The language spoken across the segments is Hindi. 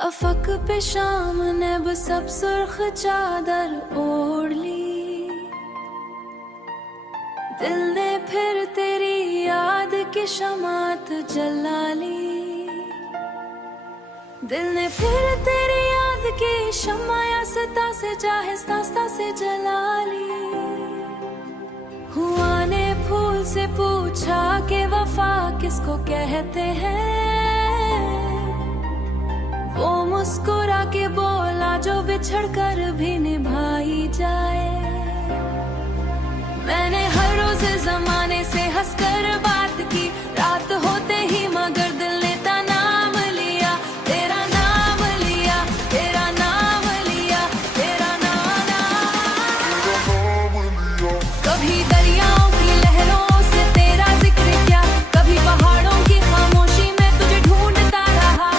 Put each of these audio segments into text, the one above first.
अफक पे शाम ने बस अब सुर्ख चादर ओढ़ ली। दिल ने फिर तेरी याद की शमात जला ली। दिल ने फिर तेरी याद की शमाया सता से आहिस्ता से जला ली। हुआ ने फूल से पूछा कि वफा किसको कहते हैं। वो मुस्कुरा के बोला जो बिछड़ कर भी निभाई जाए। मैंने हर रोज जमाने से हंसकर बात की, रात होते ही मगर दिल ने नाम लिया, तेरा नाम लिया, तेरा नाम लिया, तेरा नाम। कभी दरियाओं की लहरों से तेरा जिक्र किया, कभी पहाड़ों की खामोशी में तुझे ढूंढता रहा।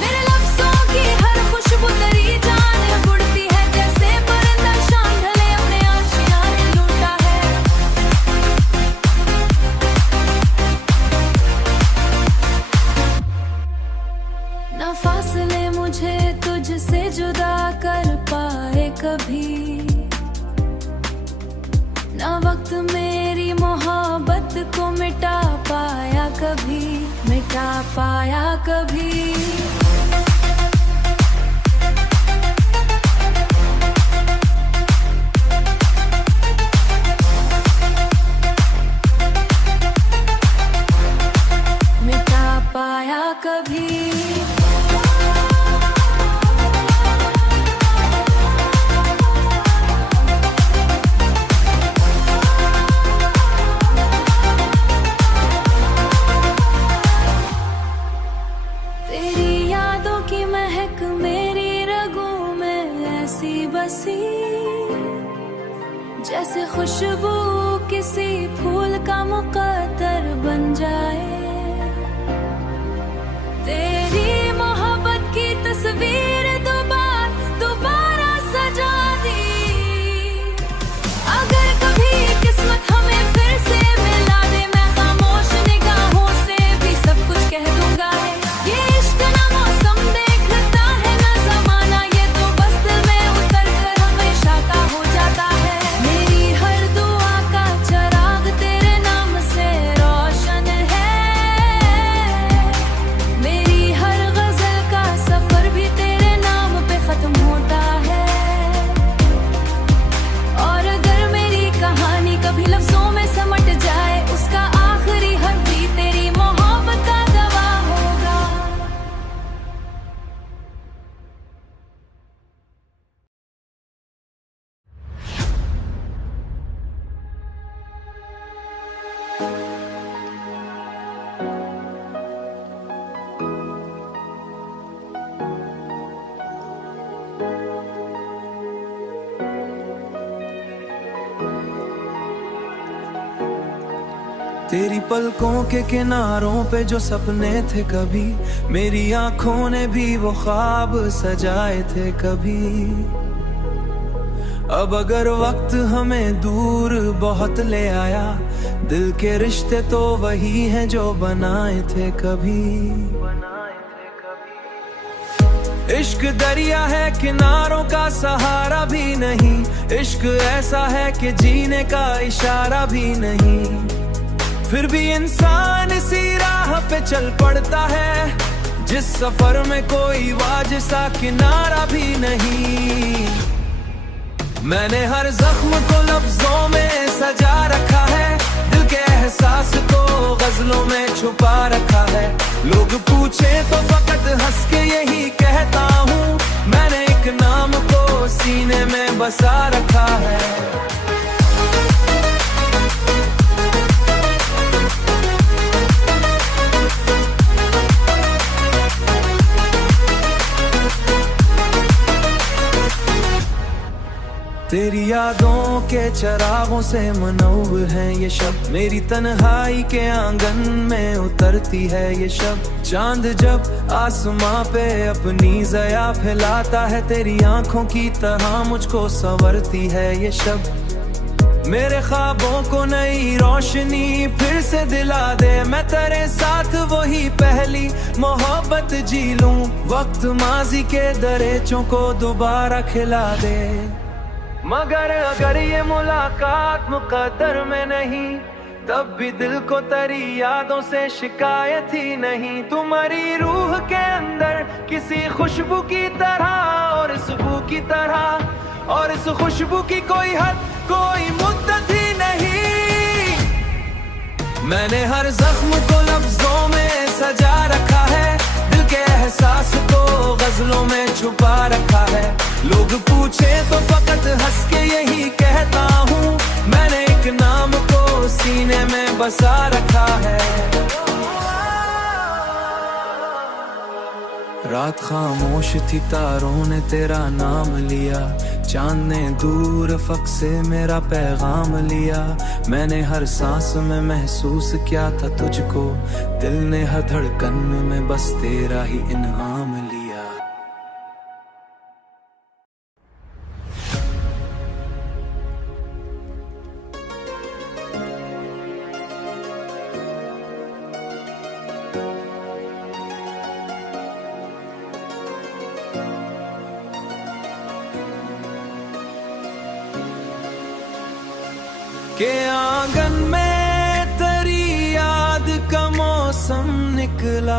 मेरे लफ्जों की हर खुशबू तेरी जान बुड़ती है, जैसे परिंदा शाम ढले अपने आशियां ने लूटा है। ना फासले मुझे तुझसे जुदा कर पाए कभी, ना वक्त मेरी मोहब्बत को मिटा पाया कभी, मिटा पाया कभी। मिटा पाया कभी। तेरी यादों की महक मेरी रगों में ऐसी बसी, जैसे खुशबू किसी फूल का मुकद्दर बन जाए। तेरी मोहब्बत की तस्वीर दोबारा सजा दी। अगर कभी किस्मत हमें फिर से मिला दे, मैं खामोश निगाहों से भी सब कुछ कह दूंगा। ये इश्क ना मौसम देखता है ना जमाना, ये तो बस दिल में उतर कर हमेशा का हो जाता है। मेरी हर दुआ का चराग तेरे नाम से रोशन है। मेरी हर गजल का सफर भी तेरे नाम पे खत्म होता है। और अगर मेरी कहानी कभी लफ्जों में समट जाए, उसका आखिरी हर्फ भी तेरी मोहब्बत का गवाह होगा। तेरी पलकों के किनारों पे जो सपने थे कभी, मेरी आंखों ने भी वो ख्वाब सजाए थे कभी। अब अगर वक्त हमें दूर बहुत ले आया, दिल के रिश्ते तो वही हैं जो बनाए थे कभी। इश्क दरिया है किनारों का सहारा भी नहीं, इश्क ऐसा है कि जीने का इशारा भी नहीं। फिर भी इंसान इसी राह पे चल पड़ता है, जिस सफर में कोई वाज सा किनारा भी नहीं। मैंने हर जख्म को लफ्जों में सजा रखा है, दिल के एहसास को गजलों में छुपा रखा है। लोग पूछे तो फकत हंस के यही कहता हूँ, मैंने एक नाम को सीने में बसा रखा है। तेरी यादों के चरागों से मनौर है ये शब्द, मेरी तन्हाई के आंगन में उतरती है ये शब्द। चांद जब आसमां पे अपनी ज़या फैलाता है, तेरी आंखों की तरह मुझको संवरती है ये शब्द। मेरे ख्वाबों को नई रोशनी फिर से दिला दे। मैं तेरे साथ वही पहली मोहब्बत जी लूं, वक्त माजी के दरेचों को दोबारा खिला दे। मगर अगर ये मुलाकात मुकद्दर में नहीं, तब भी दिल को तेरी यादों से शिकायत ही नहीं। तुम्हारी रूह के अंदर किसी खुशबू की तरह और इस बू की तरह, और इस खुशबू की कोई हद कोई मुद्दत ही नहीं। मैंने हर जख्म को लफ्जों में सजा रखा है, दिल के एहसास को गजलों में छुपा रखा है। लोग पूछे तो फकत हंस के यही कहता हूँ, मैंने एक नाम को सीने में बसा रखा है। रात खामोश थी, तारों ने तेरा नाम लिया, चांद ने दूर फक से मेरा पैगाम लिया। मैंने हर सांस में महसूस किया था तुझको, दिल ने हर धड़कन में बस तेरा ही इनाम लिया। के आंगन में तेरी याद का मौसम निकला,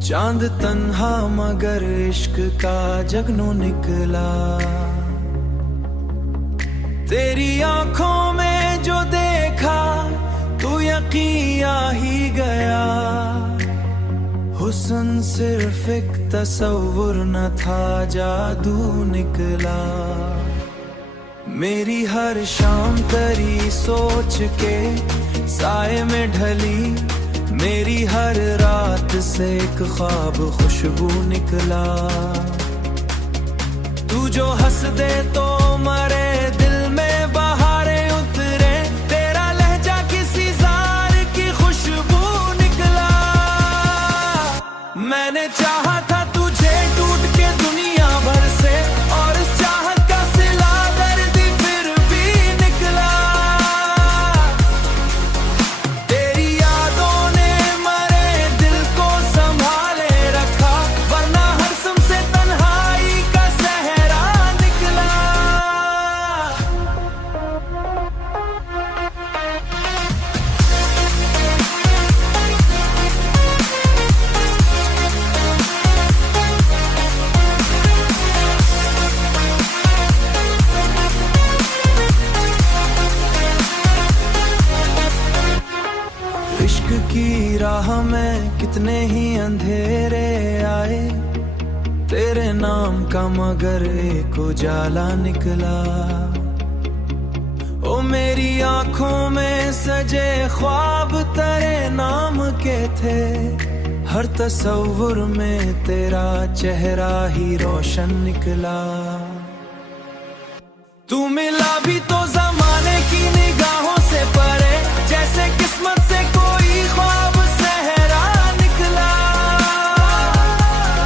चांद तन्हा मगर इश्क का जगनू निकला। तेरी आंखों में जो देखा तू यकीन आ ही गया, हुस्न सिर्फ एक तस्वुर न था जादू निकला। मेरी हर शाम तेरी सोच के साए में ढली, मेरी हर रात से एक ख्वाब खुशबू निकला। तू जो हंस दे तो मरे दिल में बहारे उतरे, तेरा लहजा किसी जार की खुशबू निकला। मैंने चाहा था तुझे टूट के दुनिया भर से, और इस चाहत का सिला दर्द फिर भी निकला। तेरी यादों ने मरे दिल को संभाले रखा, वरना हर सम से तन्हाई का सहरा निकला। इश्क की राह में कितने ही अंधेरे आए, तेरे नाम का मगर एक उजाला निकला। ओ मेरी आंखों में सजे ख्वाब तेरे नाम के थे, हर तस्वुर में तेरा चेहरा ही रोशन निकला। तू मिला भी तो जमाने की निगाहों से परे, जैसे किस्मत से कोई ख्वाब सहरा निकला।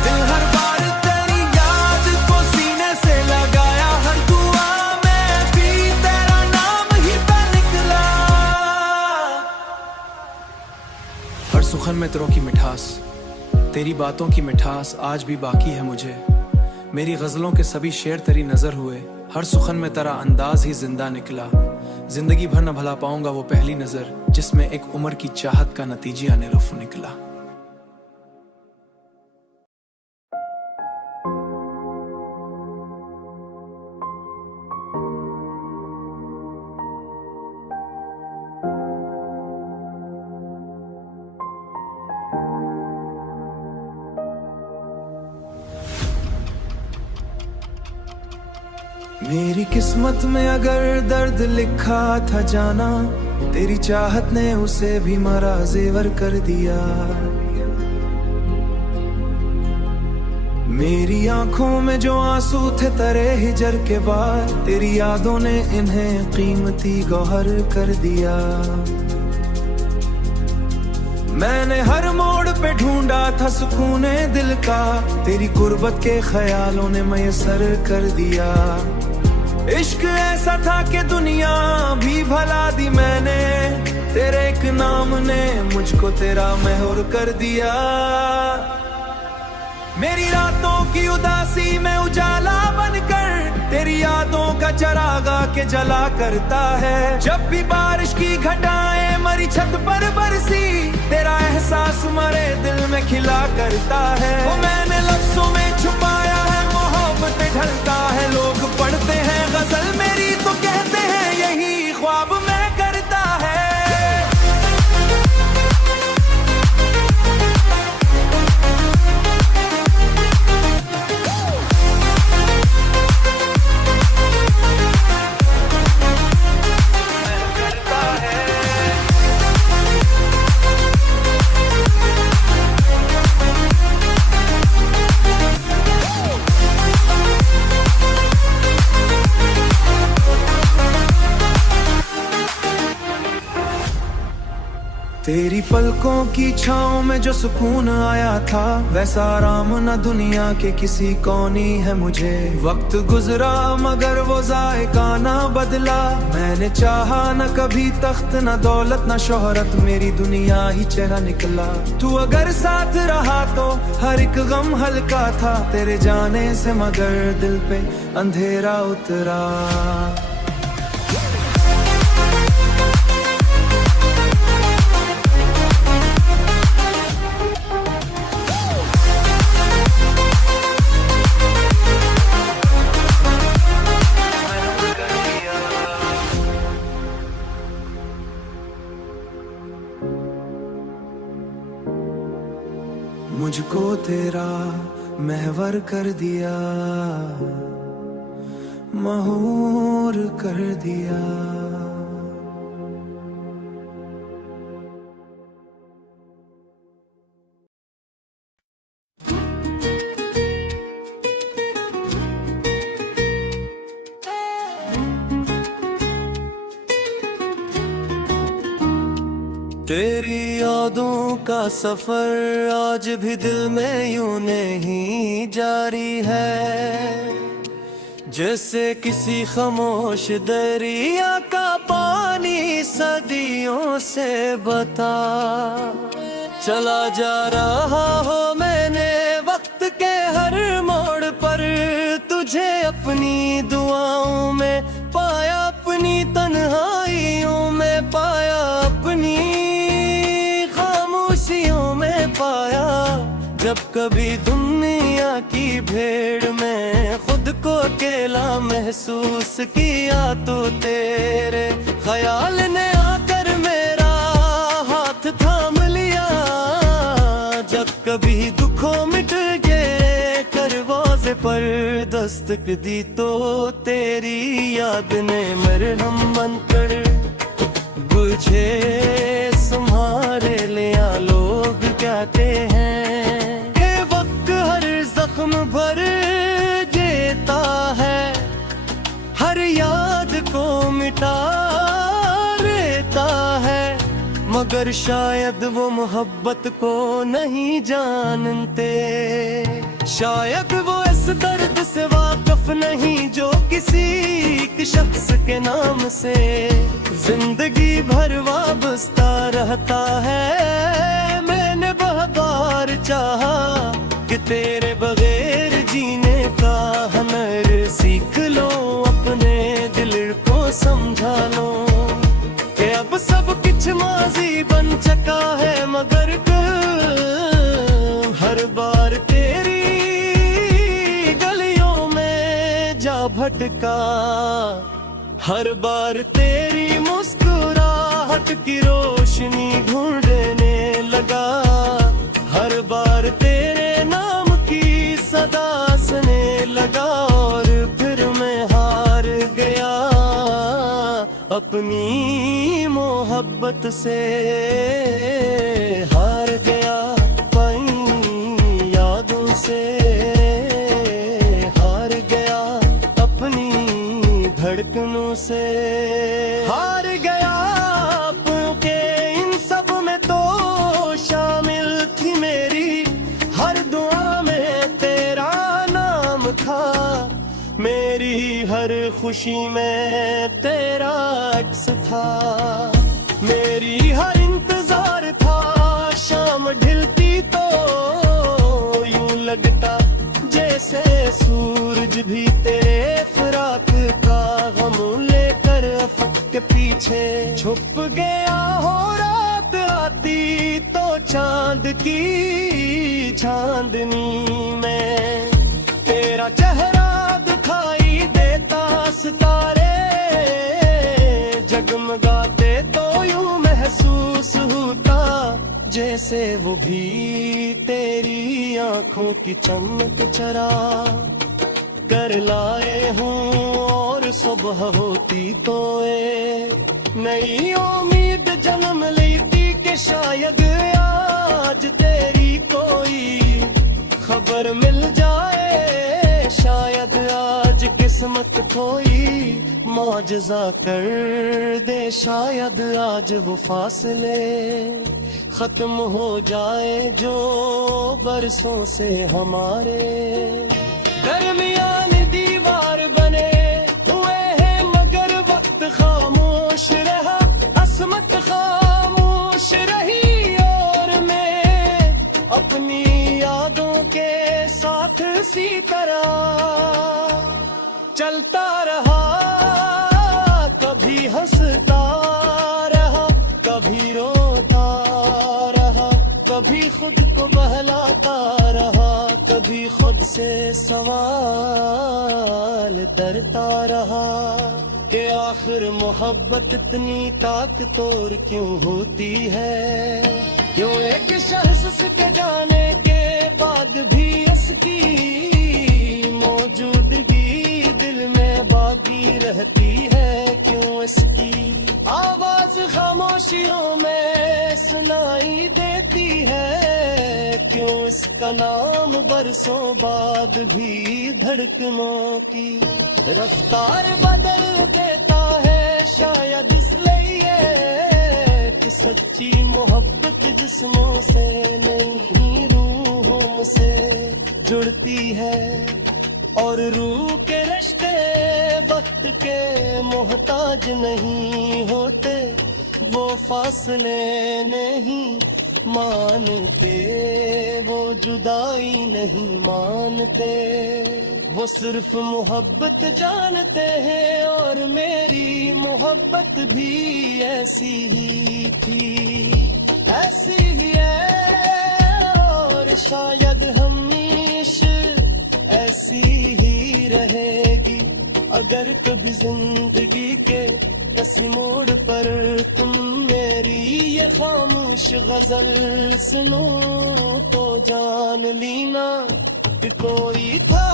दिल हर बार तेरी याद को सीने से लगाया, हर दुआ में भी तेरा नाम ही पे निकला। हर सुखन में तेरों की मिठास, तेरी बातों की मिठास आज भी बाकी है मुझे। मेरी गजलों के सभी शेर तेरी नजर हुए, हर सुखन में तेरा अंदाज ही जिंदा निकला। जिंदगी भर न भला पाऊंगा वो पहली नजर, जिसमें एक उम्र की चाहत का नतीजा निरफ निकला। मेरी किस्मत में अगर दर्द लिखा था जाना, तेरी चाहत ने उसे भी मरा जेवर कर दिया। मेरी आंखों में जो आंसू थे तरे हिजर के बाद, तेरी यादों ने इन्हें कीमती गौहर कर दिया। मैंने हर मोड़ पे ढूंढा था सुकूने दिल का, तेरी गुर्बत के ख्यालों ने मैसर कर दिया। इश्क ऐसा था कि दुनिया भी भला दी मैंने, तेरे एक नाम ने मुझको तेरा मेहर कर दिया। मेरी रातों की उदासी में उजाला बनकर तेरी यादों का चरागा के जला करता है। जब भी बारिश की घटाएं मरी छत पर बरसी, तेरा एहसास मरे दिल में खिला करता है। वो मैंने लफ्जों में छुपाया है, मोहब्बत ढलता है। लोग पढ़ते हैं गजल मेरी तो कहते हैं यही ख्वाब मैं करता है। तेरी पलकों की छाँव में जो सुकून आया था, वैसा आराम न दुनिया के किसी कोनी है मुझे। वक्त गुजरा मगर वो जायका ना बदला, मैंने चाहा न कभी तख्त न दौलत न शोहरत, मेरी दुनिया ही चेहरा निकला। तू अगर साथ रहा तो हर एक गम हल्का था, तेरे जाने से मगर दिल पे अंधेरा उतरा। मुझको तेरा महवर कर दिया, महूर कर दिया। तेरी यादों का सफर आज भी दिल में यूं नहीं जारी है, जैसे किसी खामोश दरिया का पानी सदियों से बता चला जा रहा हो। मैंने वक्त के हर मोड़ पर तुझे अपनी दुआओं में पाया, अपनी तन्हाइयों में पाया, अपनी खामोशियों में पाया। जब कभी दुनिया की भीड़ में खुद को अकेला महसूस किया, तो तेरे ख्याल ने आकर मेरा हाथ थाम लिया। जब कभी दुखों मिट गए दरवाजे पर दस्तक दी, तो तेरी याद ने मरहम बनकर बुझे संभारे लिया। लोग कहते हैं कि वक्त हर जख्म भर देता है, हर याद को मिटा देता है, मगर शायद वो मोहब्बत को नहीं जानते। शायद वो इस दर्द से वाकिफ नहीं जो किसी एक शख्स के नाम से जिंदगी भर वाबस्ता रहता है। मैंने बहुत बार चाहा कि तेरे बगैर जीने का हुनर सीख लो, अपने दिल को समझा लो कि अब सब कुछ माजी बन चुका है। मगर हर बार तेरी गलियों में जा भटका, हर बार तेरी मुस्कुराहट की रोशनी ढूंढने लगा, हर बार तेरे नाम की सदा सुनने लगा। और फिर मैं हार गया अपनी मोहब्बत से, हार गया अपनी यादों से, हार गया अपनी धड़कनों से, हार गया आपके इन सब में तो शामिल थी मेरी हर दुआ में तेरा नाम था, मेरी हर खुशी में तेरा अक्स था, मेरी हर इंतजार था। शाम ढलती तो यूं लगता जैसे सूरज भी तेरे फिराक का गम लेकर अफक के पीछे छुप गया हो। रात आती तो चांद की चांदनी में तेरा चेहरा दिखाई देता, सितारे जगमगाते तो यूं महसूस होता जैसे वो भी तेरी आंखों की चमक चरा कर लाए हूँ। और सुबह होती तो नई उम्मीद जन्म लेती कि शायद आज तेरी कोई खबर मिल जाए, शायद आज किस्मत कोई मौजज़ा कर दे, शायद आज वो फासले खत्म हो जाए जो बरसों से हमारे दरमियान दीवार बने हुए हैं। मगर वक्त खामोश रहा, असमत खामोश रही और मैं अपनी यादों के साथ सी तरह चलता रहा। कभी हंसता रहा, कभी रोता रहा, कभी खुद को बहलाता रहा, कभी खुद से सवाल डरता रहा कि आखिर मोहब्बत इतनी ताकतवर क्यों होती है। क्यों एक शख्स के जाने के बाद भी उसकी मौजूदगी दिल में बाकी रहती है। क्यों इसकी आवाज खामोशियों में सुनाई देती है, क्यों इसका नाम बरसों बाद भी धड़कनों की रफ्तार बदल देता है। शायद इसलिए कि सच्ची मोहब्बत जिस्मों से नहीं रूहों से जुड़ती है, और रूह के रिश्ते वक्त के मोहताज नहीं होते। वो फासले नहीं मानते, वो जुदाई नहीं मानते, वो सिर्फ मोहब्बत जानते हैं। और मेरी मोहब्बत भी ऐसी ही थी, ऐसी ही है, और शायद हमेशा ऐसी ही रहेगी। अगर कभी जिंदगी के किसी मोड़ पर तुम मेरी ये खामोश गजल सुनो तो जान लेना कि कोई था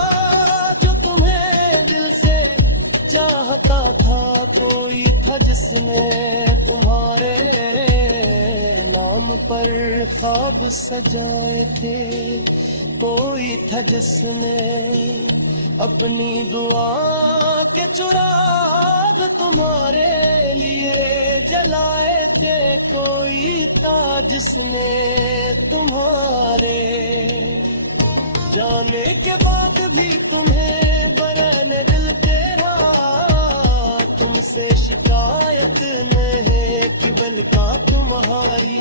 जो तुम्हें दिल से चाहता था, कोई था जिसने तुम्हारे नाम पर ख्वाब सजाए थे, कोई था जिसने अपनी दुआ के चुराग तुम्हारे लिए जलाए थे, कोई था जिसने तुम्हारे जाने के बाद भी तुम्हें बरने दिल तेरा तुमसे शिकायत नहीं कि बल का तुम्हारी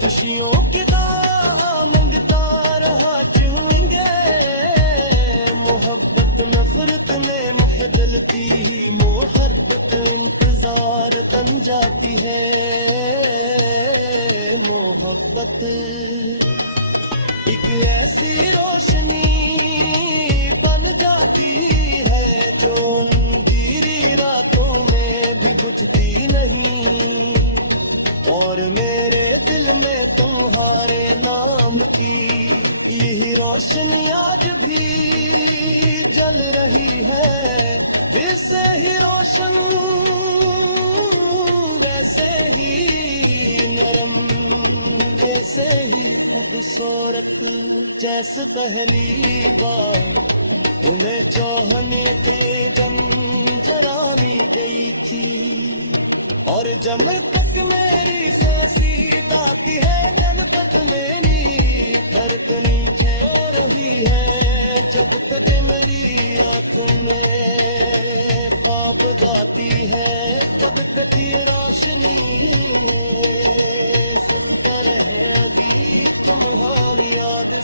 खुशियों की मांगता रहा चूंगे। मोहब्बत नफरत में मुहदलती ही मोहब्बत इंतजार तन जाती है। मोहब्बत एक ऐसी रोशनी बन जाती है जो अंधेरी रातों में भी बुझती नहीं, और मेरे दिल में तुम्हारे नाम की यही रोशनी आज भी जल रही है। वैसे ही रोशन, वैसे ही नरम, वैसे ही खूबसूरत, जैसे पहली बार उन्हें चाहने थे जम जरानी गई थी। और जब तक मेरी सांसी आती है, जब तक मेरी धड़कनी रही है, जब तक मेरी आंखों में जाती है कब कटी रोशनी सुनता रहे अभी तुम्हारी याद